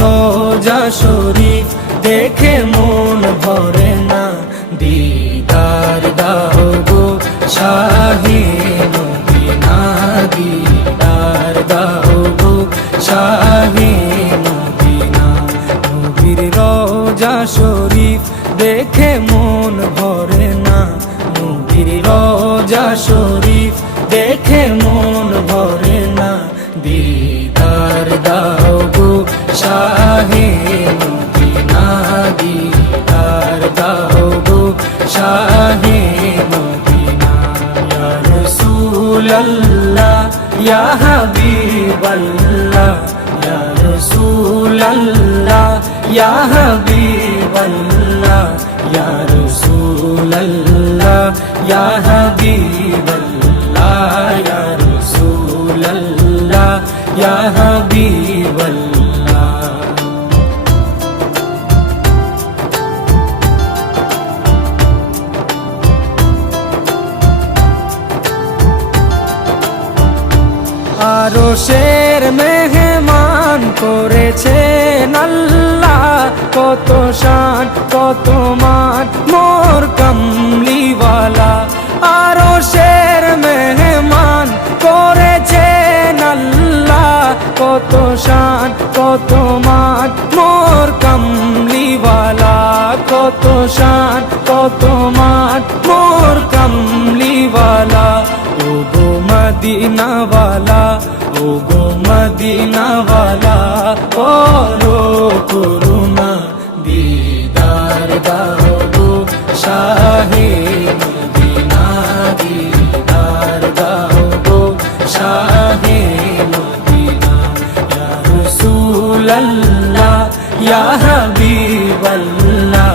রোজা শরীফ দেখে মন ভরে না, দিদার দাও গো শাহে মদিনা, দিদার দাও গো শাহে মদিনা। নবীর রোজা শরীফ দেখে মন ভরে না, নবীর রোজা শরীফ দেখে মন ভরে না, দিদার দাও গো শাহে মদিনা, দিদার দাও গো শাহে মদিনা। ইয়া রাসূলুল্লাহ ইয়া হাবিবাল্লাহ, ইয়া রাসূলুল্লাহ ইয়া হাবিবাল্লাহ, ইয়া রাসূলুল্লাহ ইয়া হাবিবাল্লাহ, ইয়া রাসূলুল্লাহ ইয়া হাবিবাল্লাহ। আরশের মেহমান করেছেন আল্লাহ, কত শান কত মান মোর কামলিওয়ালা। আরশের মেহমান করেছেন আল্লাহ, কত শান কত মান মোর কামলিওয়ালা, কত শান কত মান মোর কামলিওয়ালা। ও গো মদিনাওয়ালা, ও গো মদিনাওয়ালা, করো করুণা, দিদার দাও গো শাহে মদিনা, দিদার দাও গো শাহে মদিনা। ইয়া রাসূলুল্লাহ ইয়া হাবিবাল্লাহ,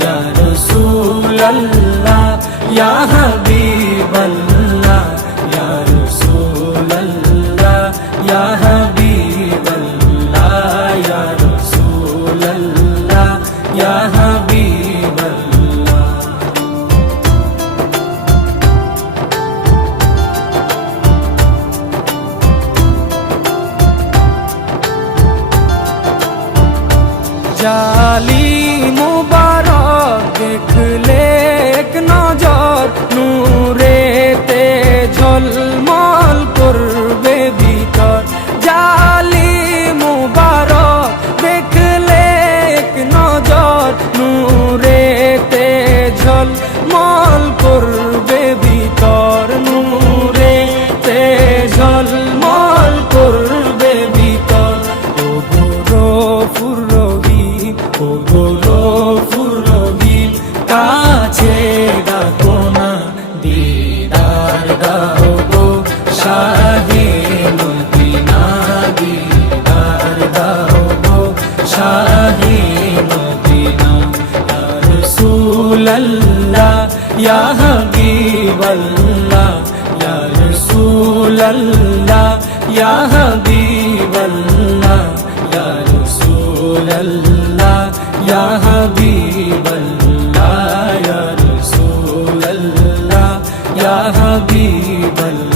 ইয়া রাসূলুল্লাহ ইয়া হাবিবাল্লাহ, ইয়া রাসূলুল্লাহ ইয়া হাবিবাল্লাহ, ইয়া রাসূলুল্লাহ ইয়া হাবিবাল্লাহ। জালি মুবারক দেখলে এক নজর, নূরেতে ঝলমল করবে ভিতর। জালি মুবারক দেখলে এক নজর, নূরেতে ঝলমল করবে ভিতর, নূরেতে ঝলমল করবে ভিতর। ও গো গফুর রহিম, ও গো গফুর রহিম, কাছে ডাকো না, দিদার দাও গো শাহে মদিনা, দিদার দাও গো শাহে মদিনা। ইয়া রাসূলুল্লাহ ইয়া হাবিবাল্লাহ, ইয়া রাসূলুল্লাহ ইয়া হাবিবাল্লাহ, ইয়া রাসূলুল্লাহ ইয়া হাবিবাল্লাহ, ইয়া রাসূলুল্লাহ ইয়া হাবিবাল্লাহ।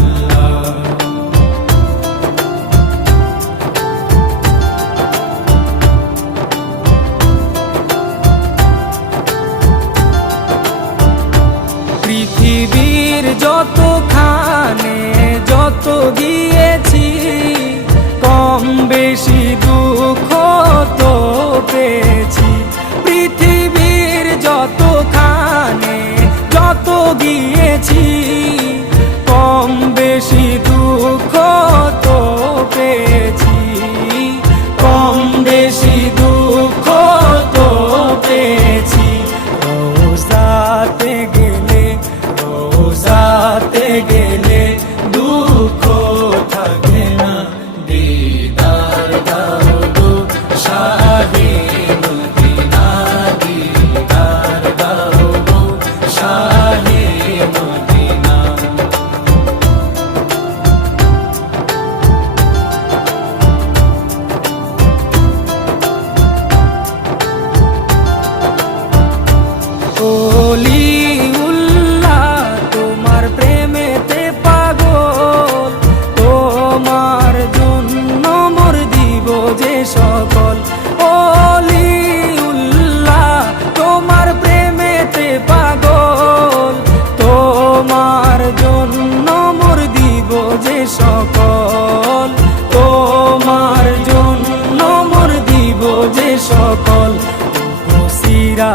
পৃথিবীর যতখানে যত দিয়েছি, কম বেশি দুঃখ তো পেয়েছি। পৃথিবীর যতখানে যত গিয়েছি, কম বেশি দুঃখ তো পেয়েছি, কম বেশি দুঃখ তো পেয়েছি। রোজাতে গেলে, রোজাতে গেলে দুঃখ থাকে না, দিদার দাও গো শাহে মদিনা, দিদার দাও গো শাহে মদিনা। ওলিউল্লাহ তোমার প্রেমেতে পাগল, তোমার জন্য মোর দিব যে সকল।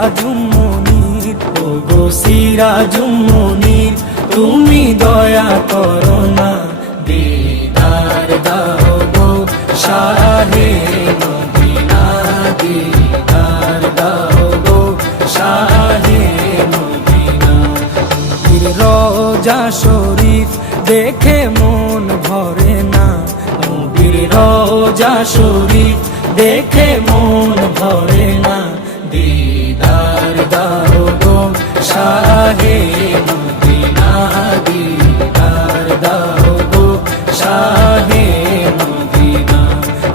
সিরাজুম মুনীর, ওগো সিরাজুম মুনীর, তুমি দয়া করো না, দিদার দাও গো শাহে মদিনা, দিদার দাও গো শাহে মদিনা। নবীর রওজা শরীফ দেখে মন ভরে না, নবীর রওজা শরীফ দেখে মন ভরে না, দিদার দাও গো শাহে মদিনা, দিদার দাও গো শাহে মদিনা।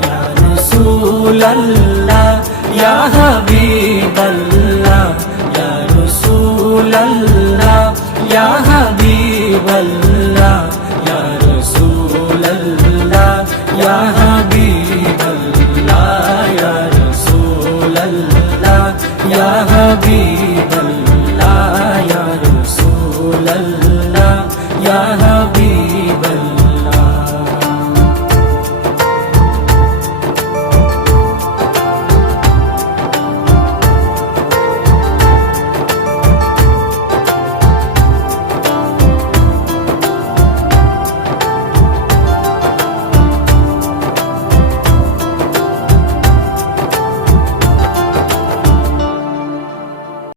ইয়া রাসূলাল্লাহ ইয়া হাবিবাল্লাহ, ইয়া রাসূলাল্লাহ ইয়া হাবিবাল্লাহ।